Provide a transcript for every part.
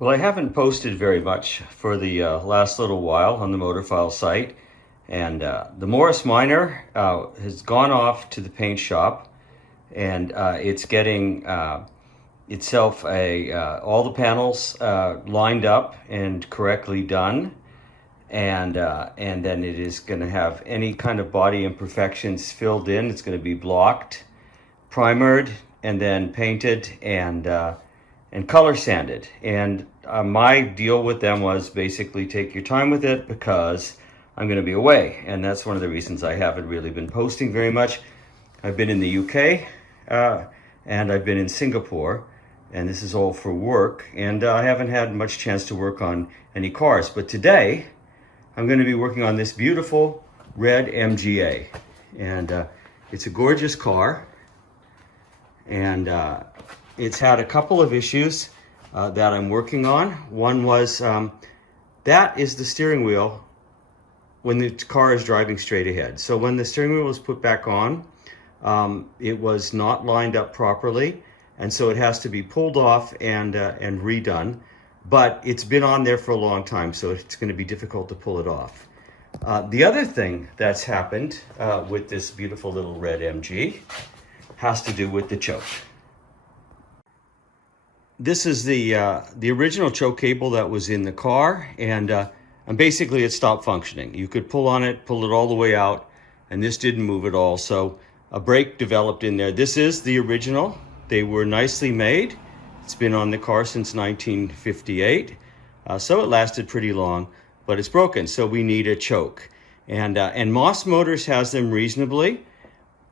Well, I haven't posted very much for the last little while on the Motorfile site, and the Morris Minor has gone off to the paint shop, and it's getting itself all the panels lined up and correctly done, and then it is going to have any kind of body imperfections filled in. It's going to be blocked, primered, and then painted and color sanded. And my deal with them was basically take your time with it because I'm going to be away, and that's one of the reasons I haven't really been posting very much. I've been in the UK and I've been in Singapore, and this is all for work, and I haven't had much chance to work on any cars. But today I'm going to be working on this beautiful red MGA, and it's a gorgeous car, and it's had a couple of issues that I'm working on. One was that is the steering wheel when the car is driving straight ahead. So when the steering wheel was put back on, it was not lined up properly, and so it has to be pulled off and redone. But it's been on there for a long time, so it's going to be difficult to pull it off. The other thing that's happened with this beautiful little red MG has to do with the choke. This is the original choke cable that was in the car, and basically it stopped functioning. You could pull on it, pull it all the way out, and this didn't move at all. So a break developed in there. This is the original. They were nicely made. It's been on the car since 1958, so it lasted pretty long, but it's broken, so we need a choke. And Moss Motors has them reasonably.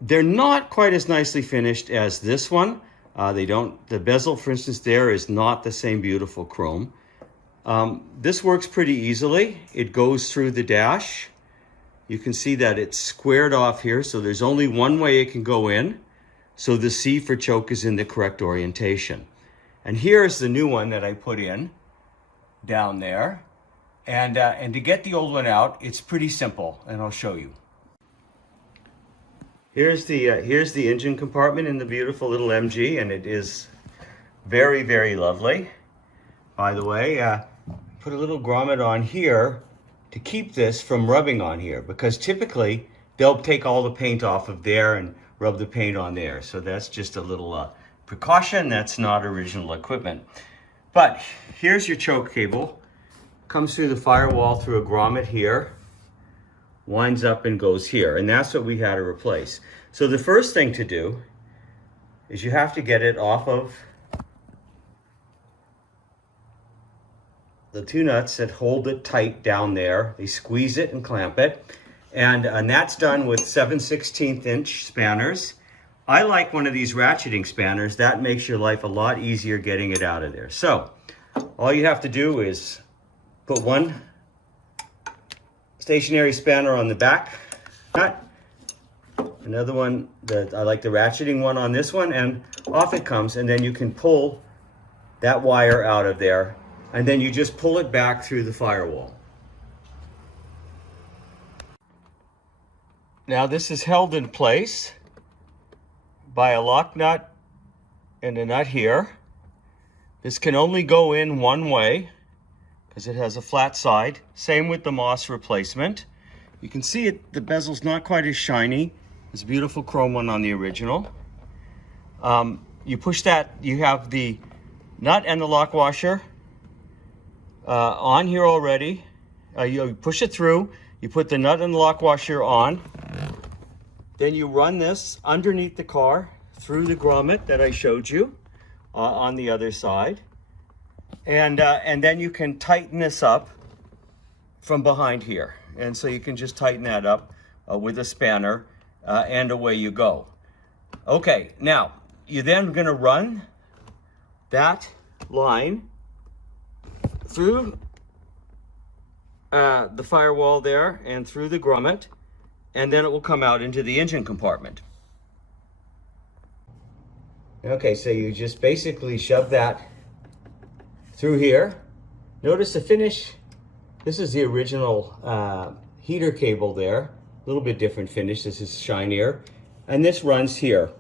They're not quite as nicely finished as this one. The bezel, for instance, there is not the same beautiful chrome. This works pretty easily. It goes through the dash. You can see that it's squared off here, so there's only one way it can go in. So the C for choke is in the correct orientation. And here's the new one that I put in down there. And to get the old one out, it's pretty simple, and I'll show you. Here's the engine compartment in the beautiful little MG, and it is very, very lovely. By the way, put a little grommet on here to keep this from rubbing on here, because typically they'll take all the paint off of there and rub the paint on there. So that's just a little precaution. That's not original equipment. But here's your choke cable. Comes through the firewall through a grommet here, winds up and goes here, and that's what we had to replace. So the first thing to do is you have to get it off of the two nuts that hold it tight down there. They squeeze it and clamp it, and that's done with 7/16 inch spanners. I like one of these ratcheting spanners. That makes your life a lot easier getting it out of there. So all you have to do is put one stationary spanner on the back nut, another one, I like the ratcheting one on this one, and off it comes, and then you can pull that wire out of there, and then you just pull it back through the firewall. Now this is held in place by a lock nut and a nut here. This can only go in one way because it has a flat side. Same with the Moss replacement. You can see it, the bezel's not quite as shiny. There's a beautiful chrome one on the original. You push that, you have the nut and the lock washer on here already. You push it through, you put the nut and the lock washer on, then you run this underneath the car through the grommet that I showed you on the other side. And then you can tighten this up from behind here. And so you can just tighten that up with a spanner, and away you go. Okay, now you're then going to run that line through the firewall there and through the grommet, and then it will come out into the engine compartment. Okay, so you just basically shove that through here. Notice the finish. This is the original heater cable there. A little bit different finish. This is shinier. And this runs here.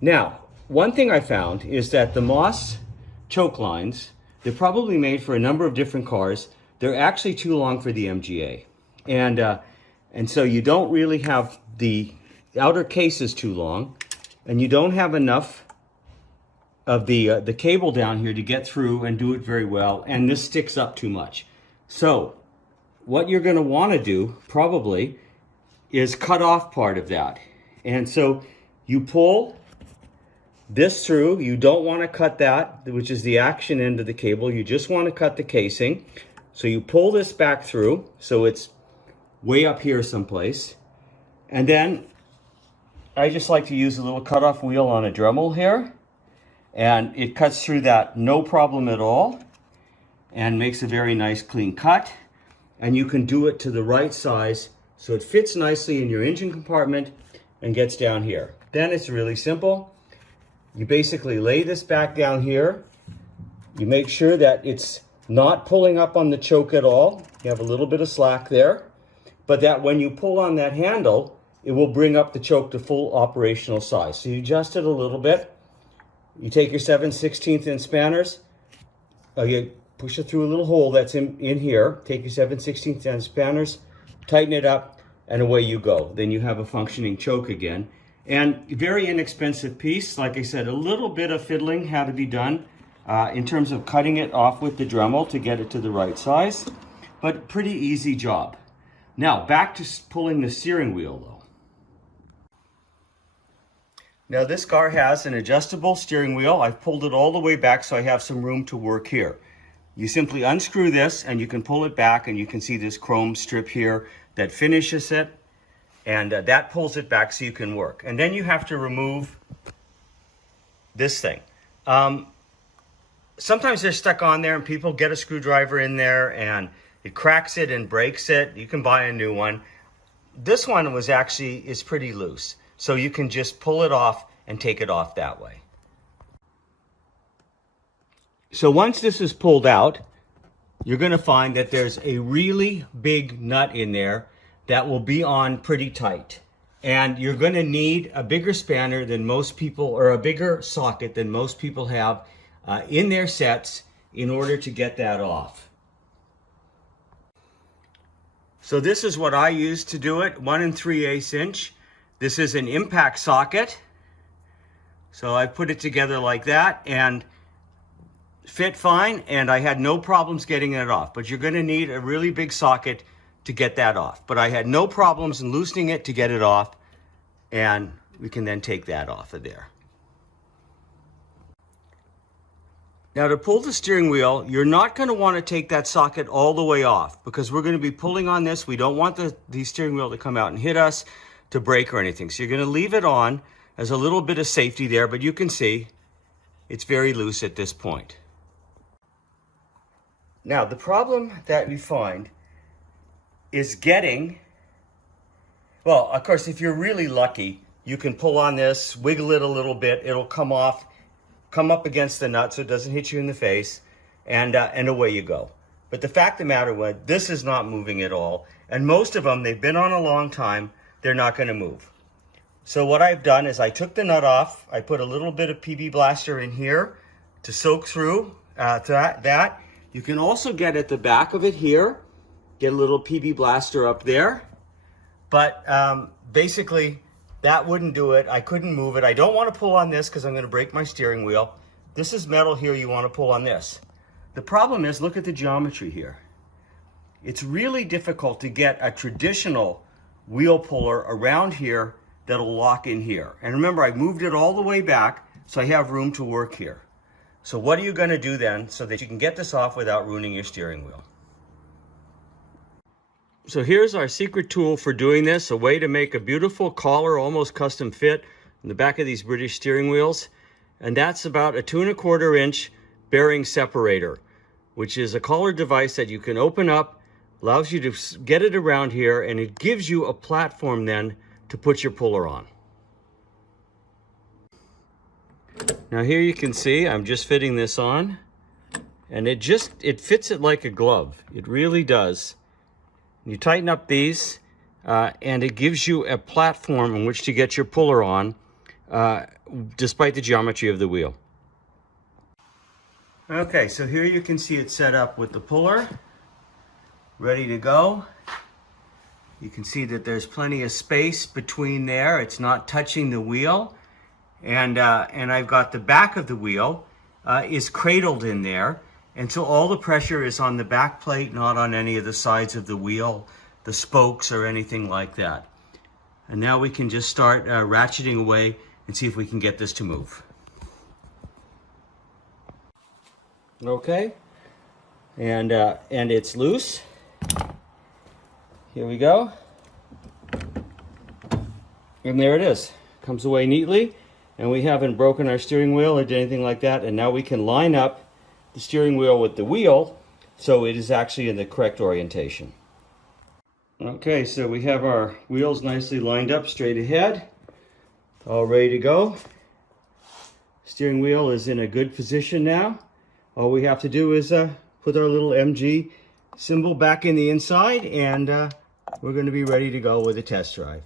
Now, one thing I found is that the Moss choke lines They're probably made for a number of different cars. They're actually too long for the MGA. And so you don't really have the outer case is too long, and you don't have enough of the cable down here to get through and do it very well, and this sticks up too much. So what you're going to want to do probably is cut off part of that. And so you pull this through. You don't want to cut that, which is the action end of the cable. You just want to cut the casing. So you pull this back through so it's way up here someplace. And then I just like to use a little cutoff wheel on a Dremel here, and it cuts through that no problem at all and makes a very nice clean cut. And you can do it to the right size so it fits nicely in your engine compartment and gets down here. Then it's really simple. You basically lay this back down here. You make sure that it's not pulling up on the choke at all. You have a little bit of slack there, but that when you pull on that handle, it will bring up the choke to full operational size. So you adjust it a little bit. You take your 7/16 inch spanners, you push it through a little hole that's in here. Take your 7/16 inch spanners, tighten it up, and away you go. Then you have a functioning choke again. And very inexpensive piece. Like I said, a little bit of fiddling had to be done in terms of cutting it off with the Dremel to get it to the right size, but pretty easy job. Now back to pulling the steering wheel though. Now this car has an adjustable steering wheel. I've pulled it all the way back so I have some room to work here. You simply unscrew this and you can pull it back, and you can see this chrome strip here that finishes it. And that pulls it back so you can work. And then you have to remove this thing. Sometimes they're stuck on there and people get a screwdriver in there and it cracks it and breaks it. You can buy a new one. This one is pretty loose. So you can just pull it off and take it off that way. So once this is pulled out, you're going to find that there's a really big nut in there that will be on pretty tight. And you're going to need a bigger spanner than most people, or a bigger socket than most people have in their sets in order to get that off. So this is what I use to do it, 1 3/8 inch. This is an impact socket. So I put it together like that and fit fine, and I had no problems getting it off. But you're going to need a really big socket to get that off. But I had no problems in loosening it to get it off, and we can then take that off of there. Now to pull the steering wheel, you're not going to want to take that socket all the way off because we're going to be pulling on this. We don't want the steering wheel to come out and hit us, to break or anything. So you're going to leave it on as a little bit of safety there, but you can see it's very loose at this point. Now the problem that we find is getting, well, of course, if you're really lucky, you can pull on this, wiggle it a little bit, it'll come off, come up against the nut so it doesn't hit you in the face, and away you go. But the fact of the matter was, this is not moving at all, and most of them, they've been on a long time, they're not going to move. So what I've done is I took the nut off, I put a little bit of PB Blaster in here to soak through that. You can also get at the back of it here, get a little PB Blaster up there, but basically that wouldn't do it. I couldn't move it. I don't want to pull on this because I'm going to break my steering wheel. This is metal here, you want to pull on this. The problem is, look at the geometry here. It's really difficult to get a traditional wheel puller around here that'll lock in here. And remember, I moved it all the way back so I have room to work here. So what are you going to do then so that you can get this off without ruining your steering wheel? So here's our secret tool for doing this, a way to make a beautiful collar, almost custom fit in the back of these British steering wheels. And that's about a 2 1/4 inch bearing separator, which is a collar device that you can open up, allows you to get it around here, and it gives you a platform then to put your puller on. Now here you can see I'm just fitting this on, and it fits it like a glove. It really does. You tighten up these and it gives you a platform on which to get your puller on despite the geometry of the wheel. Okay, so here you can see it set up with the puller, ready to go. You can see that there's plenty of space between there. It's not touching the wheel. And I've got the back of the wheel is cradled in there. And so all the pressure is on the back plate, not on any of the sides of the wheel, the spokes or anything like that. And now we can just start ratcheting away and see if we can get this to move. Okay, and it's loose. Here we go. And there it is. Comes away neatly, and we haven't broken our steering wheel or did anything like that. And now we can line up the steering wheel with the wheel so it is actually in the correct orientation. Okay, so we have our wheels nicely lined up straight ahead, all ready to go. Steering wheel is in a good position now. All we have to do is put our little MG symbol back in the inside, and we're going to be ready to go with a test drive.